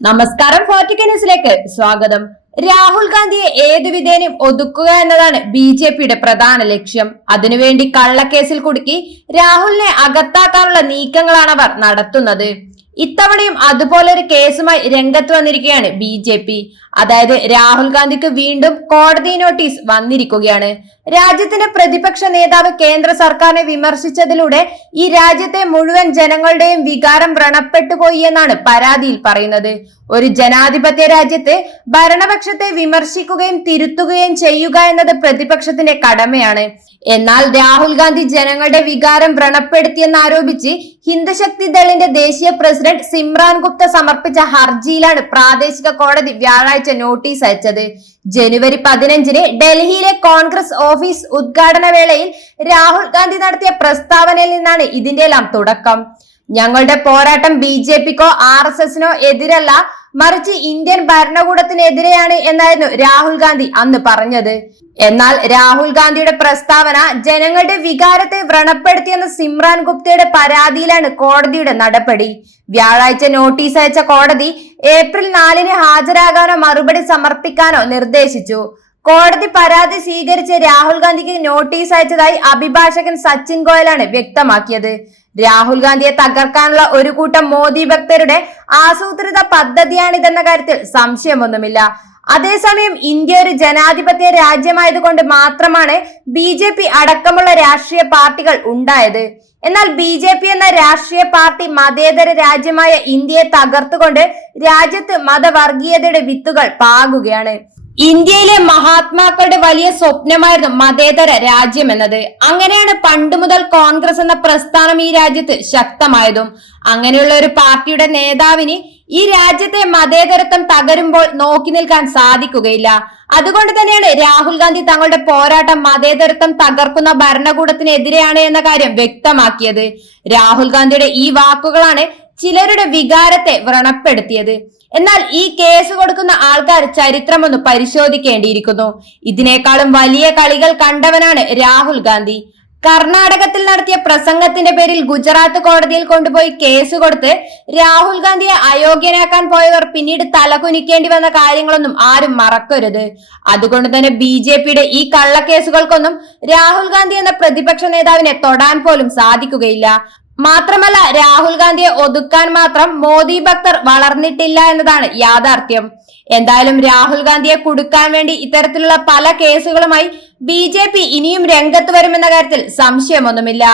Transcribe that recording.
നമസ്കാരം ഫോർട്ടിക്ക ന്യൂസിലേക്ക് സ്വാഗതം. രാഹുൽ ഗാന്ധിയെ ഏതു വിധേനയും ഒതുക്കുക എന്നതാണ് ബി ജെ പിയുടെ പ്രധാന ലക്ഷ്യം. അതിനുവേണ്ടി കള്ളക്കേസിൽ കുടുക്കി രാഹുലിനെ അകത്താക്കാനുള്ള നീക്കങ്ങളാണ് അവർ നടത്തുന്നത്. ഇത്തവണയും അതുപോലെ ഒരു കേസുമായി രംഗത്ത് വന്നിരിക്കുകയാണ് ബി ജെ പി. അതായത് രാഹുൽ ഗാന്ധിക്ക് വീണ്ടും കോടതി നോട്ടീസ് വന്നിരിക്കുകയാണ്. രാജ്യത്തിന്റെ പ്രതിപക്ഷ നേതാവ് കേന്ദ്ര സർക്കാരിനെ വിമർശിച്ചതിലൂടെ ഈ രാജ്യത്തെ മുഴുവൻ ജനങ്ങളുടെയും വികാരം വ്രണപ്പെട്ടുപോയി എന്നാണ് പരാതിയിൽ പറയുന്നത്. ഒരു ജനാധിപത്യ രാജ്യത്ത് ഭരണപക്ഷത്തെ വിമർശിക്കുകയും തിരുത്തുകയും ചെയ്യുക എന്നത് പ്രതിപക്ഷത്തിന്റെ കടമയാണ്. എന്നാൽ രാഹുൽ ഗാന്ധി ജനങ്ങളുടെ വികാരം വ്രണപ്പെടുത്തിയെന്ന് ആരോപിച്ച് ഹിന്ദുശക്തി ദളിന്റെ ദേശീയ പ്രസിഡന്റ് സിമ്രാൻ ഗുപ്ത സമർപ്പിച്ച ഹർജിയിലാണ് പ്രാദേശിക കോടതി വ്യാഴാഴ്ച നോട്ടീസ് അയച്ചത്. ജനുവരി പതിനഞ്ചിന് ഡൽഹിയിലെ കോൺഗ്രസ് ഓഫീസ് ഉദ്ഘാടന വേളയിൽ രാഹുൽ ഗാന്ധി നടത്തിയ പ്രസ്താവനയിൽ നിന്നാണ് ഇതിന്റെ എല്ലാം തുടക്കം. ഞങ്ങളുടെ പോരാട്ടം ബി ജെ പിക്കോ ആർ എസ് എസിനോ എതിരല്ല മറിച്ച് ഇന്ത്യൻ ഭരണകൂടത്തിനെതിരെയാണ് എന്നായിരുന്നു രാഹുൽ ഗാന്ധി അന്ന് പറഞ്ഞത്. എന്നാൽ രാഹുൽ ഗാന്ധിയുടെ പ്രസ്താവന ജനങ്ങളുടെ വികാരത്തെ വ്രണപ്പെടുത്തിയെന്ന സിമ്രാൻ ഗുപ്തയുടെ പരാതിയിലാണ് കോടതിയുടെ നടപടി. വ്യാഴാഴ്ച നോട്ടീസ് അയച്ച കോടതി ഏപ്രിൽ നാലിന് ഹാജരാകാനോ മറുപടി സമർപ്പിക്കാനോ നിർദ്ദേശിച്ചു. കോടതി പരാതി സ്വീകരിച്ച് രാഹുൽ ഗാന്ധിക്ക് നോട്ടീസ് അയച്ചതായി അഭിഭാഷകൻ സച്ചിൻ ഗോയലാണ് വ്യക്തമാക്കിയത്. രാഹുൽ ഗാന്ധിയെ തകർക്കാനുള്ള ഒരു കൂട്ടം മോദി ഭക്തരുടെ ആസൂത്രിത പദ്ധതിയാണിതെന്ന കാര്യത്തിൽ സംശയമൊന്നുമില്ല. അതേസമയം ഇന്ത്യ ഒരു ജനാധിപത്യ രാജ്യമായതുകൊണ്ട് മാത്രമാണ് ബി ജെ പി അടക്കമുള്ള രാഷ്ട്രീയ പാർട്ടികൾ ഉണ്ടായത്. എന്നാൽ ബി ജെ പി എന്ന രാഷ്ട്രീയ പാർട്ടി മതേതര രാജ്യമായ ഇന്ത്യയെ തകർത്തുകൊണ്ട് രാജ്യത്ത് മതവർഗീയതയുടെ വിത്തുകൾ പാകുകയാണ്. ഇന്ത്യയിലെ മഹാത്മാക്കളുടെ വലിയ സ്വപ്നമായിരുന്നു മതേതര രാജ്യം എന്നത്. അങ്ങനെയാണ് പണ്ട് മുതൽ കോൺഗ്രസ് എന്ന പ്രസ്ഥാനം ഈ രാജ്യത്ത് ശക്തമായതും. അങ്ങനെയുള്ള ഒരു പാർട്ടിയുടെ നേതാവിന് ഈ രാജ്യത്തെ മതേതരത്വം തകരുമ്പോൾ നോക്കി നിൽക്കാൻ സാധിക്കുകയില്ല. അതുകൊണ്ട് തന്നെയാണ് രാഹുൽ ഗാന്ധി തങ്ങളുടെ പോരാട്ടം മതേതരത്വം തകർക്കുന്ന ഭരണകൂടത്തിനെതിരെയാണ് എന്ന കാര്യം വ്യക്തമാക്കിയത്. രാഹുൽ ഗാന്ധിയുടെ ഈ വാക്കുകളാണ് ചിലരുടെ വികാരത്തെ വ്രണപ്പെടുത്തിയത്. എന്നാൽ ഈ കേസ് കൊടുക്കുന്ന ആൾക്കാർ ചരിത്രം ഒന്ന് പരിശോധിക്കേണ്ടിയിരിക്കുന്നു. ഇതിനേക്കാളും വലിയ കളികൾ കണ്ടവനാണ് രാഹുൽ ഗാന്ധി. കർണാടകത്തിൽ നടത്തിയ പ്രസംഗത്തിന്റെ പേരിൽ ഗുജറാത്ത് കോടതിയിൽ കൊണ്ടുപോയി കേസ് കൊടുത്ത് രാഹുൽ ഗാന്ധിയെ അയോഗ്യനാക്കാൻ പോയവർ പിന്നീട് തലകുനിക്കേണ്ടി വന്ന കാര്യങ്ങളൊന്നും ആരും മറക്കരുത്. അതുകൊണ്ട് തന്നെ ബി ജെ പിയുടെ ഈ കള്ളക്കേസുകൾക്കൊന്നും രാഹുൽ ഗാന്ധി എന്ന പ്രതിപക്ഷ നേതാവിനെ തൊടാൻ പോലും സാധിക്കുകയില്ല. മാത്രമല്ല രാഹുൽ ഗാന്ധിയെ ഒതുക്കാൻ മാത്രം മോദി ഭക്തർ വളർന്നിട്ടില്ല എന്നതാണ് യാഥാർത്ഥ്യം. എന്തായാലും രാഹുൽ ഗാന്ധിയെ കുടുക്കാൻ വേണ്ടി ഇത്തരത്തിലുള്ള പല കേസുകളുമായി ബി ഇനിയും രംഗത്ത് വരുമെന്ന കാര്യത്തിൽ സംശയമൊന്നുമില്ല.